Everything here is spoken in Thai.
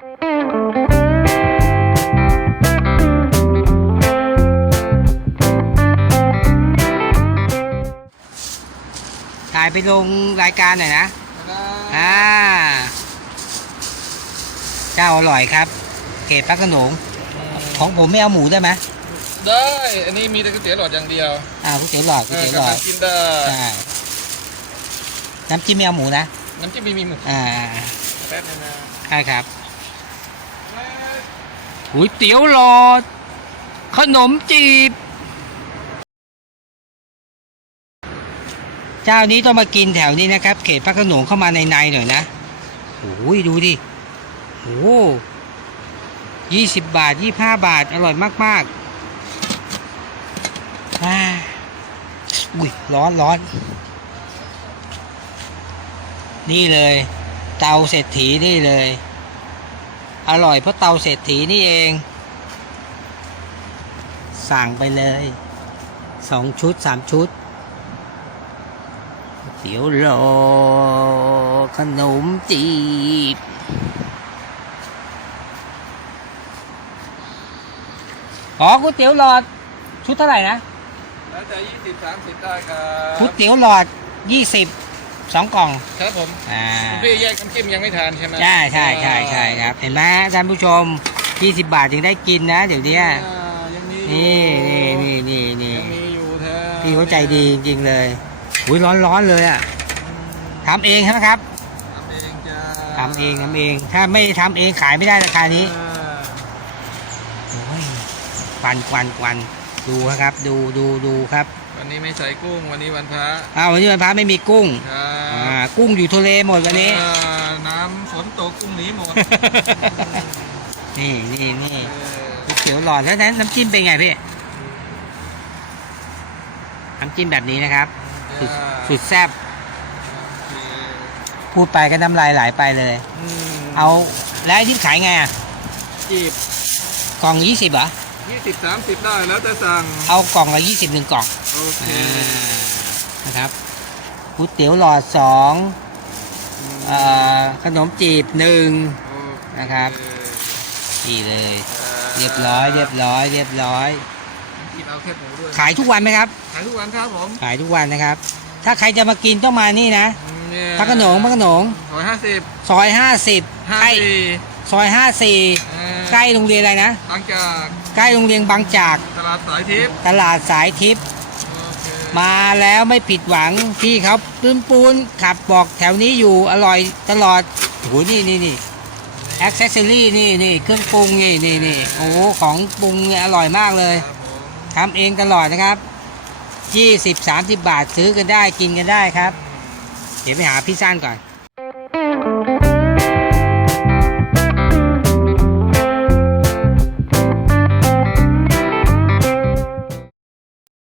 ถ่ายไปลงรายการหน่อยนะ อ่า เจ้าอร่อยครับ เกรดพระโขนง ของผมไม่เอาหมูได้ไหมได้ อันนี้มีแต่ก๋วยเตี๋ยวหลอดอย่างเดียว อ่าก๋วยเตี๋ยวหลอดก๋วยเตี๋ยวหลอดเกินได้ใช่น้ำจิ้มไม่เอาหมูนะ น้ำจิ้มมีมีหมู อ่าแป๊บนึงนะใช่ครับ ก๋วยเตี๋ยวหลอด ขนมจีบ เจ้านี้ต้องมากินแถวนี้นะครับ เขตพระขนงเข้ามาในในๆหน่อยนะโอ้ยดูดิโอ้ยี่สิบบาทยี่ห้าบาท อร่อยมากๆอ่าอุ้ยร้อนร้อน นี่เลย เตาเศรษฐีนี่เลย อร่อยเพราะเตาเศรษฐีนี่เอง สั่งไปเลยสองชุดสามชุดก๋วยเตี๋ยวโลขนมจีบ อ๋อก๋วยเตี๋ยวหลอด ชุดเท่าไหร่นะ แล้วแต่ยี่สิบสามสิบได้ครับก๋วยเตี๋ยวหลอดยี่สิบ สองกล่องครับผมอ่าคุณพี่แยกน้ำจิ้มยังไม่ทานใช่ไหมใช่ใช่ใช่ใช่ครับ เห็นไหมท่านผู้ชม20บาทถึงได้กินนะเดี๋ยวเนี้ยอ่ายังมีอยู่นี่นี่นี่นี่นี่ยังมีอยู่เธอพี่เขาใจดีจริงๆเลยอุ้ยร้อนร้อนๆเลยอะทำเองใช่ไหมครับทำเองจ้าทำเองทำเอง ถ้าไม่ทำเองขายไม่ได้ราคานี้อ่าโอ้ยควันควันควันดูครับ ดูดูดูครับ วันนี้ไม่ใส่กุ้งวันนี้วันพระอ้าววันนี้วันพระไม่มีกุ้งครับ อ่ากุ้งอยู่ทะเลหมดวันนี้อ่าน้ำฝนตกกุ้งหนีหมด นี่นี่นี่เออก๋วยเตี๋ยวหลอดแล้วนั้นน้ำจิ้มเป็นไงพี่น้ำจิ้มแบบนี้นะครับ สุดสุดแซ่บโอเคพูดไปก็น้ำลายไหลไปเลยอืมเอาแล้วไอ้ที่ขายไงอะจีบกล่องยี่สิบเหรอยี่สิบสามสิบได้แล้วแต่สั่ง เอากล่องละยี่สิบหนึ่งกล่องโอเค อ่านะครับ ก๋วยเตี๋ยวหลอดสองเอ่อขนมจีบหนึ่งโอเนะครับนี่เลยอ่าเรียบร้อย เรียบร้อย เรียบร้อยกินเอาแค่หมูด้วยขายทุกวันไหมครับ ขายทุกวันครับผมขายทุกวันนะครับ ถ้าใครจะมากินต้องมานี่นะเนี่ยพระโขนงพระโขนงร้อยห้าสิบซอยห้าสิบห้าใกล้สี่ซอยห้าสี่เอ่อใกล้โรงเรียนอะไรนะหลังจากใกล้โรงเรียนบางจาก ตลาดสายทิพย์ตลาดสายทิพย์โอเค มาแล้วไม่ผิดหวังพี่เขาปื้มปูนขับบอกแถวนี้อยู่อร่อยตลอดโอ้โหนี่นี่นี่อ็อกเซสซอรี่นี่นี่เครื่องปรุงนี่นี่นี่โอ้ของปรุงเนี่ยอร่อยมากเลยทำเองตลอดนะครับยี่สิบาทซื้อกันได้กินกันได้ครับ เดี๋ยวไปหาพี่สั้นก่อน